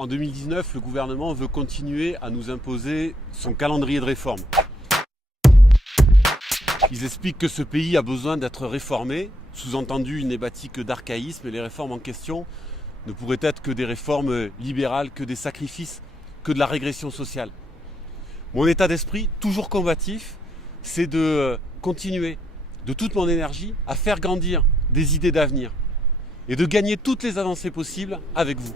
En 2019, le gouvernement veut continuer à nous imposer son calendrier de réforme. Ils expliquent que ce pays a besoin d'être réformé, sous-entendu, il n'est bâti que d'archaïsme et les réformes en question ne pourraient être que des réformes libérales, que des sacrifices, que de la régression sociale. Mon état d'esprit, toujours combatif, c'est de continuer de toute mon énergie à faire grandir des idées d'avenir et de gagner toutes les avancées possibles avec vous.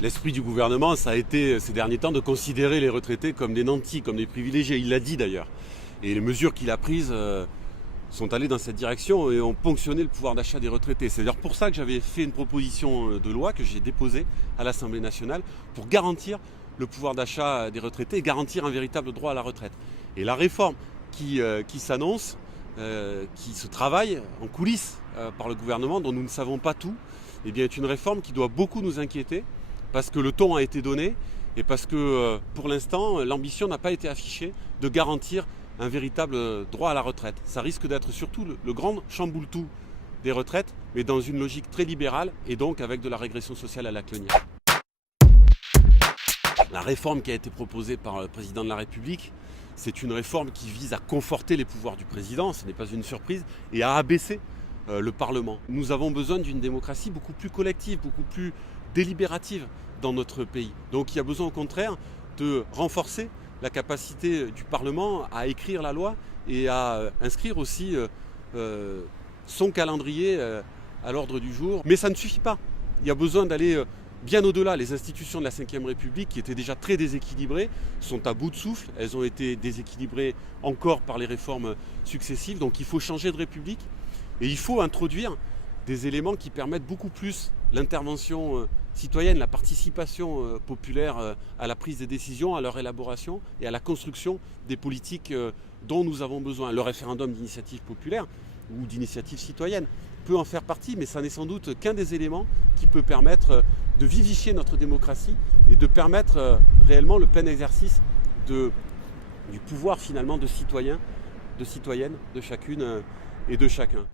L'esprit du gouvernement, ça a été ces derniers temps de considérer les retraités comme des nantis, comme des privilégiés. Il l'a dit d'ailleurs. Et les mesures qu'il a prises sont allées dans cette direction et ont ponctionné le pouvoir d'achat des retraités. C'est d'ailleurs pour ça que j'avais fait une proposition de loi que j'ai déposée à l'Assemblée nationale pour garantir le pouvoir d'achat des retraités et garantir un véritable droit à la retraite. Et la réforme qui s'annonce, qui se travaille en coulisses par le gouvernement, dont nous ne savons pas tout, eh bien, est une réforme qui doit beaucoup nous inquiéter parce que le ton a été donné et parce que pour l'instant, l'ambition n'a pas été affichée de garantir un véritable droit à la retraite. Ça risque d'être surtout le grand chamboule-tout des retraites, mais dans une logique très libérale et donc avec de la régression sociale à la Clooney. La réforme qui a été proposée par le président de la République, c'est une réforme qui vise à conforter les pouvoirs du président, ce n'est pas une surprise, et à abaisser le Parlement. Nous avons besoin d'une démocratie beaucoup plus collective, beaucoup plus délibérative dans notre pays. Donc il y a besoin au contraire de renforcer la capacité du Parlement à écrire la loi et à inscrire aussi son calendrier à l'ordre du jour. Mais ça ne suffit pas. Il y a besoin d'aller bien au-delà. Les institutions de la Ve République, qui étaient déjà très déséquilibrées, sont à bout de souffle. Elles ont été déséquilibrées encore par les réformes successives. Donc il faut changer de République et il faut introduire des éléments qui permettent beaucoup plus l'intervention citoyenne, la participation populaire à la prise des décisions, à leur élaboration et à la construction des politiques dont nous avons besoin. Le référendum d'initiative populaire ou d'initiative citoyenne peut en faire partie, mais ça n'est sans doute qu'un des éléments qui peut permettre de vivifier notre démocratie et de permettre réellement le plein exercice du pouvoir finalement de citoyens, de citoyennes, de chacune et de chacun.